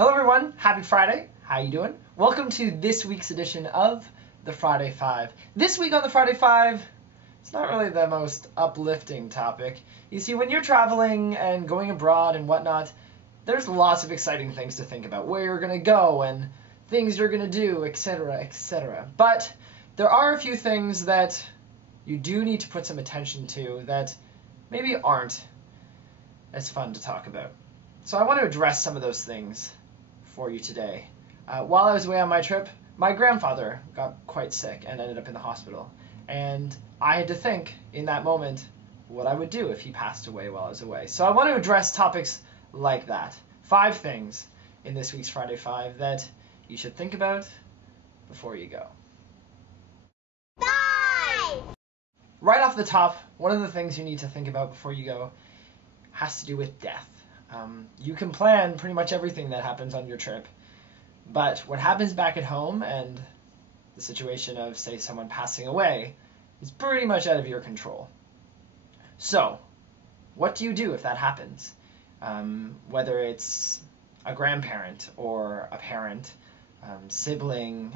Hello everyone, happy Friday. How you doing? Welcome to this week's edition of the Friday Five. This week on the Friday Five, it's not really the most uplifting topic. You see, when you're traveling and going abroad and whatnot, there's lots of exciting things to think about. Where you're going to go and things you're going to do, etc., etc. But there are a few things that you do need to put some attention to that maybe aren't as fun to talk about. So I want to address some of those things for you today. While I was away on my trip, my grandfather got quite sick and ended up in the hospital. And I had to think in that moment what I would do if he passed away while I was away. So I want to address topics like that. 5 things in this week's Friday Five that you should think about before you go. 5! Right off the top, one of the things you need to think about before you go has to do with death. You can plan pretty much everything that happens on your trip, but what happens back at home and the situation of, say, someone passing away is pretty much out of your control. So, what do you do if that happens? Whether it's a grandparent or a parent, sibling,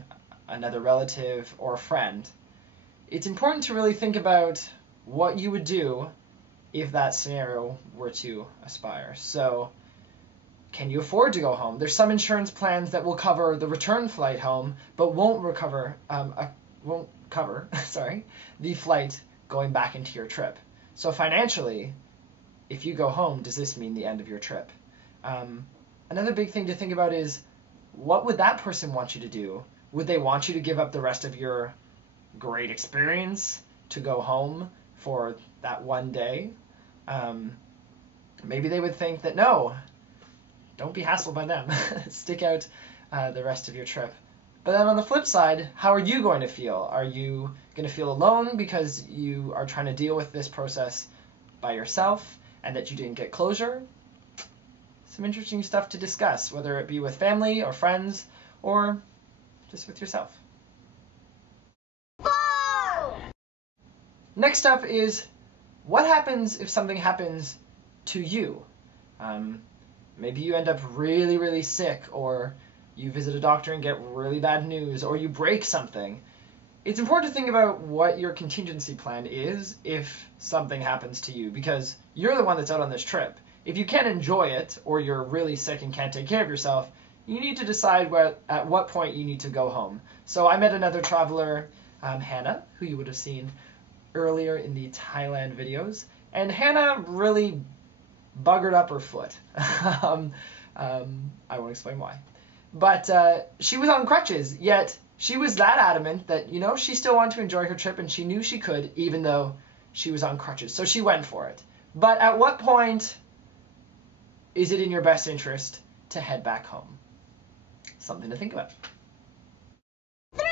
another relative, or a friend, it's important to really think about what you would do if that scenario were to aspire. So, can you afford to go home? There's some insurance plans that will cover the return flight home, but won't cover the flight going back into your trip. So financially, if you go home, does this mean the end of your trip? Another big thing to think about is, what would that person want you to do? Would they want you to give up the rest of your great experience to go home for that one day? Maybe they would think that no, don't be hassled by them. Stick out the rest of your trip. But then on the flip side, how are you going to feel? Are you going to feel alone because you are trying to deal with this process by yourself and that you didn't get closure? Some interesting stuff to discuss, whether it be with family or friends or just with yourself. 4! Next up is, what happens if something happens to you? Maybe you end up really, really sick, or you visit a doctor and get really bad news, or you break something. It's important to think about what your contingency plan is if something happens to you, because you're the one that's out on this trip. If you can't enjoy it, or you're really sick and can't take care of yourself, you need to decide at what point you need to go home. So I met another traveler, Hannah, who you would have seen earlier in the Thailand videos, and Hannah really buggered up her foot. I won't explain why. But she was on crutches, yet she was that adamant that, she still wanted to enjoy her trip and she knew she could even though she was on crutches. So she went for it. But at what point is it in your best interest to head back home? Something to think about. 3!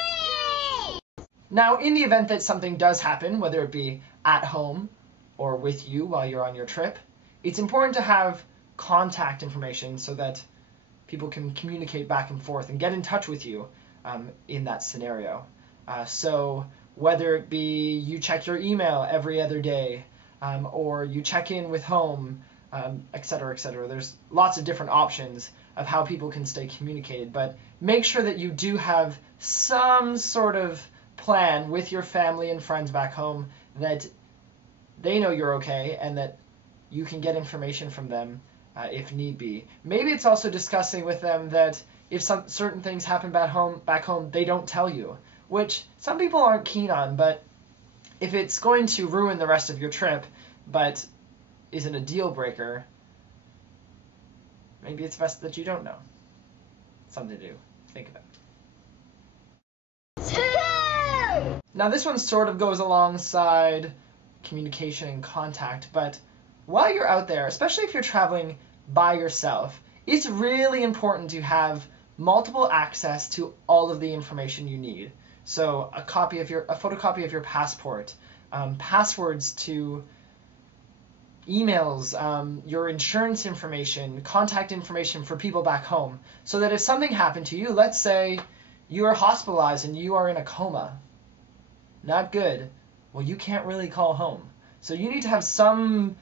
Now, in the event that something does happen, whether it be at home or with you while you're on your trip, it's important to have contact information so that people can communicate back and forth and get in touch with you in that scenario. So whether it be you check your email every other day, or you check in with home, etc., etc. There's lots of different options of how people can stay communicated, but make sure that you do have some sort of plan with your family and friends back home that they know you're okay and that you can get information from them if need be. Maybe it's also discussing with them that if certain things happen back home, they don't tell you, which some people aren't keen on, but if it's going to ruin the rest of your trip, but isn't a deal breaker, maybe it's best that you don't know. Something to think about. 2! Now this one sort of goes alongside communication and contact, but while you're out there, especially if you're traveling by yourself, it's really important to have multiple access to all of the information you need. So a photocopy of your passport, passwords to emails, your insurance information, contact information for people back home, so that if something happened to you, let's say you are hospitalized and you are in a coma, not good, well, you can't really call home. So you need to have some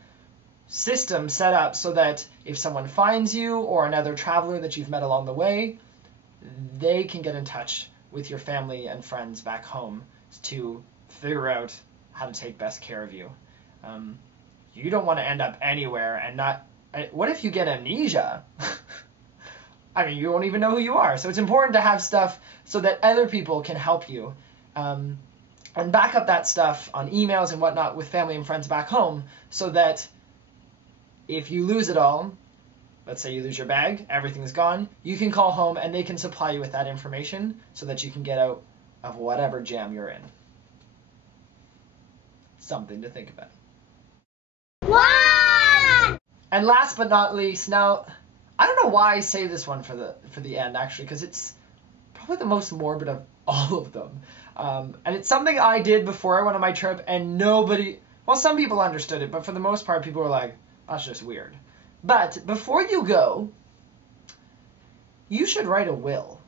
system set up so that if someone finds you or another traveler that you've met along the way, they can get in touch with your family and friends back home to figure out how to take best care of you. You don't want to end up anywhere and not... What if you get amnesia? I mean, you won't even know who you are. So it's important to have stuff so that other people can help you. And back up that stuff on emails and whatnot with family and friends back home so that if you lose it all, let's say you lose your bag, everything's gone, you can call home and they can supply you with that information so that you can get out of whatever jam you're in. Something to think about. 1. And last but not least, now, I don't know why I say this one for the end, actually, because it's probably the most morbid of all of them. And it's something I did before I went on my trip, and nobody... Well, some people understood it, but for the most part, people were like, that's just weird. But before you go, you should write a will.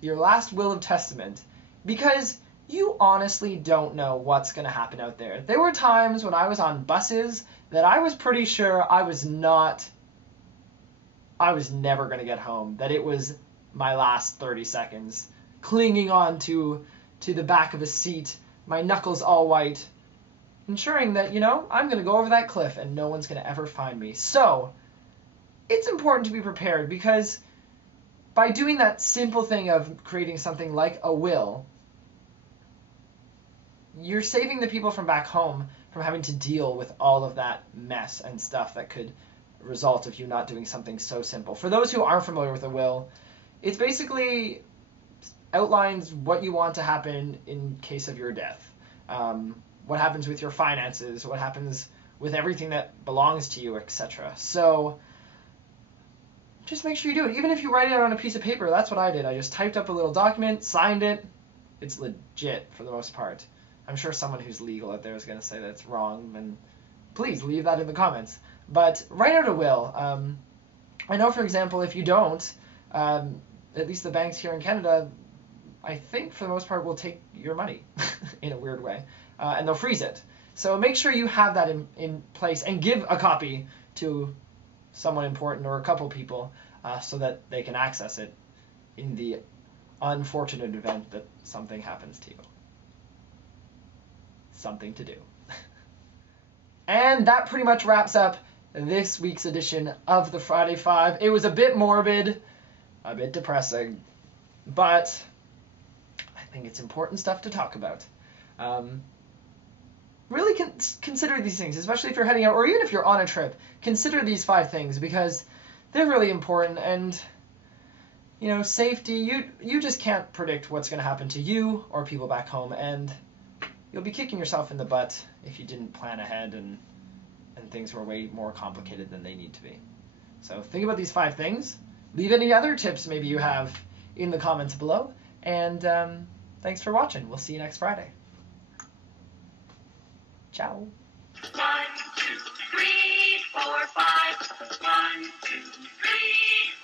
Your last will of testament. Because you honestly don't know what's going to happen out there. There were times when I was on buses that I was pretty sure I was never going to get home. That it was my last 30 seconds. Clinging on to the back of a seat, my knuckles all white. Ensuring that, I'm going to go over that cliff and no one's going to ever find me. So, it's important to be prepared because by doing that simple thing of creating something like a will, you're saving the people from back home from having to deal with all of that mess and stuff that could result of you not doing something so simple. For those who aren't familiar with a will, it's basically outlines what you want to happen in case of your death. What happens with your finances, what happens with everything that belongs to you, etc. So just make sure you do it. Even if you write it out on a piece of paper, that's what I did. I just typed up a little document, signed it. It's legit for the most part. I'm sure someone who's legal out there is going to say that it's wrong, and please leave that in the comments. But write out a will. I know, for example, if you don't, at least the banks here in Canada, I think for the most part will take your money in a weird way. And they'll freeze it. So make sure you have that in place and give a copy to someone important or a couple people so that they can access it in the unfortunate event that something happens to you. Something to do. And that pretty much wraps up this week's edition of the Friday Five. It was a bit morbid, a bit depressing, but I think it's important stuff to talk about. Really consider these things, especially if you're heading out, or even if you're on a trip. Consider these 5 things because they're really important. And safety. You just can't predict what's going to happen to you or people back home, and you'll be kicking yourself in the butt if you didn't plan ahead and things were way more complicated than they need to be. So think about these 5 things. Leave any other tips maybe you have in the comments below. And thanks for watching. We'll see you next Friday. Ciao. 1, 2, 3, 4, 5. 1, 2, 3,